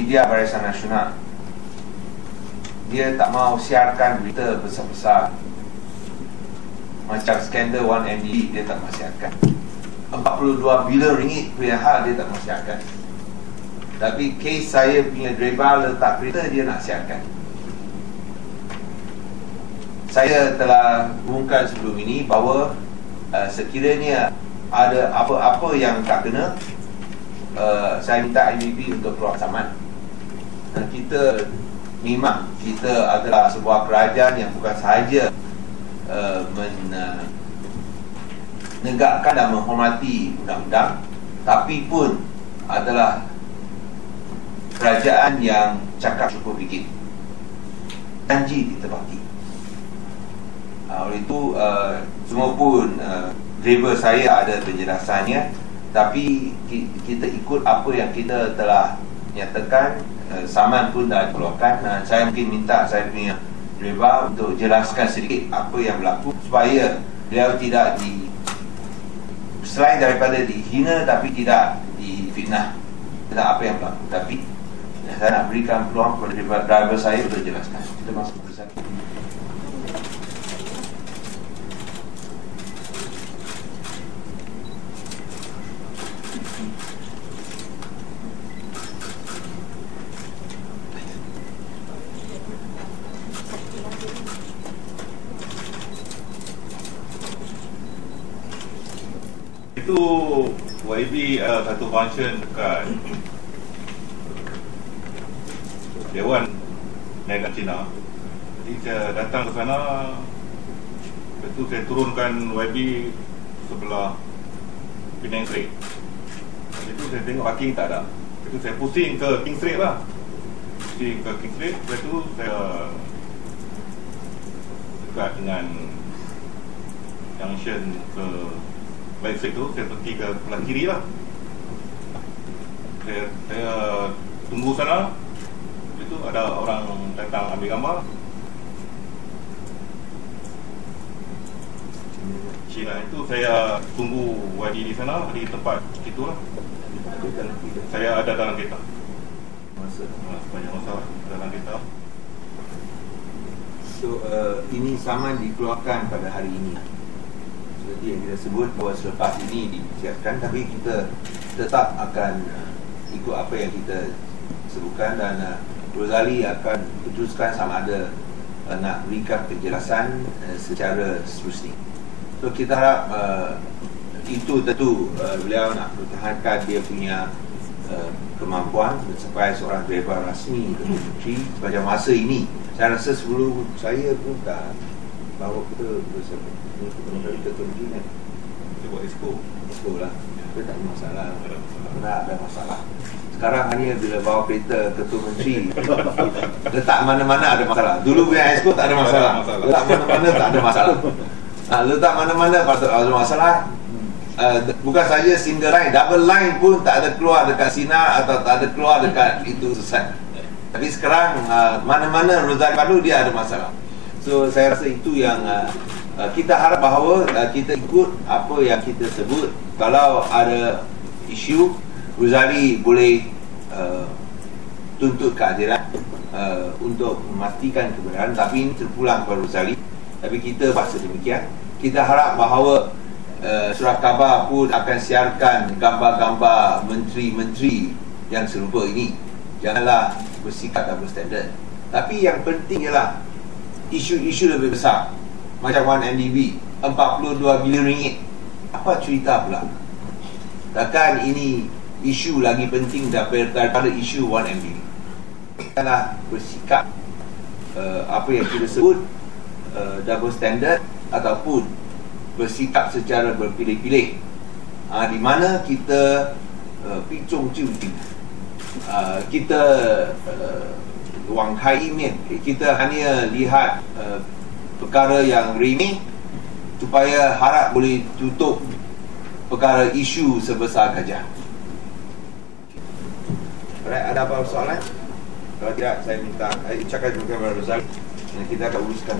media Barisan Nasional, dia tak mau siarkan berita besar-besar macam skandal 1MDB. Dia tak mau siarkan 42 bilion ringgit punya hal, dia tak mau siarkan. Tapi kes saya punya driver letak berita, dia nak siarkan. Saya telah umumkan sebelum ini bahawa sekiranya ada apa-apa yang tak kena, saya minta IBP untuk keluar saman. Dan kita memang kita adalah sebuah kerajaan yang bukan sahaja menegakkan dan menghormati undang-undang, tapi pun adalah kerajaan yang cakap cukup fikir, janji ditepati. Oleh itu semua pun driver saya ada penjelasannya, tapi kita ikut apa yang kita telah nyatakan. Saman pun dah dikeluarkan. Saya mungkin minta saya punya driver untuk jelaskan sedikit apa yang berlaku, supaya beliau tidak selain daripada dihina, tapi tidak difitnah tentang apa yang berlaku. Tapi saya nak berikan peluang kepada driver saya untuk jelaskan. Kita masuk ke sana. Itu YB satu function dekat Dewan Niaga Cina. Jadi saya datang ke sana, lepas tu saya turunkan YB sebelah Penang Strait. Lepas tu saya tengok parking tak ada. Lepas tu saya pusing ke King Strait lah. Pusing ke King Strait. Lepas tu saya dekat dengan junction ke Baik Strait tu, saya pergi ke sebelah kiri lah. Saya tunggu sana. Lepas tu ada orang datang ambil gambar. Cina itu saya tunggu YD di sana, di tempat itu lah. Saya ada dalam kereta. Sepanjang masa dalam kereta. So ini saman dikeluarkan pada hari ini. Seperti yang kita sebut bahawa selepas ini disiapkan, tapi kita tetap akan ikut apa yang kita sebutkan, dan Rosali akan putuskan sama ada nak berikan penjelasan secara seterusnya. So kita harap itu tentu beliau nak pertahankan dia punya kemampuan sebagai seorang driver rasmi Ketua Menteri sepanjang masa ini. Saya rasa sebelum saya pun tak bawa kita bersama Ketua Menteri kan. Kita buat expo lah. Tapi tak ada masalah. Tak ada masalah. Sekarang hanya bila bawa kereta Ketua Menteri letak mana-mana ada masalah. Dulu punya expo tak ada masalah. Letak mana-mana tak ada masalah. Letak mana-mana ada masalah. Bukan saja single line, double line pun tak ada keluar dekat Sinar atau tak ada keluar dekat itu sesat. Tapi sekarang mana-mana Rosali Padu dia ada masalah. So saya rasa itu yang kita harap bahawa kita ikut apa yang kita sebut. Kalau ada isu, Rosali boleh tuntut keadilan untuk memastikan kebenaran. Tapi ini terpulang kepada Rosali. Tapi kita paksa demikian. Kita harap bahawa surat khabar pun akan siarkan gambar-gambar menteri-menteri yang serupa ini. Janganlah bersikap double standard. Tapi yang penting ialah isu-isu lebih besar macam 1MDB 42 bilion ringgit. Apa cerita pula? Takkan ini isu lagi penting daripada isu 1MDB? Janganlah bersikap apa yang kita sebut double standard ataupun bersikap secara berpilih-pilih, di mana kita picung cuci, kita wang kai imen, kita hanya lihat perkara yang remeh supaya harap boleh tutup perkara isu sebesar gajah. Baik, ada apa soalan? Kalau tidak, saya minta ucapkan terima kasih kepada Rosali dan kita akan uruskan.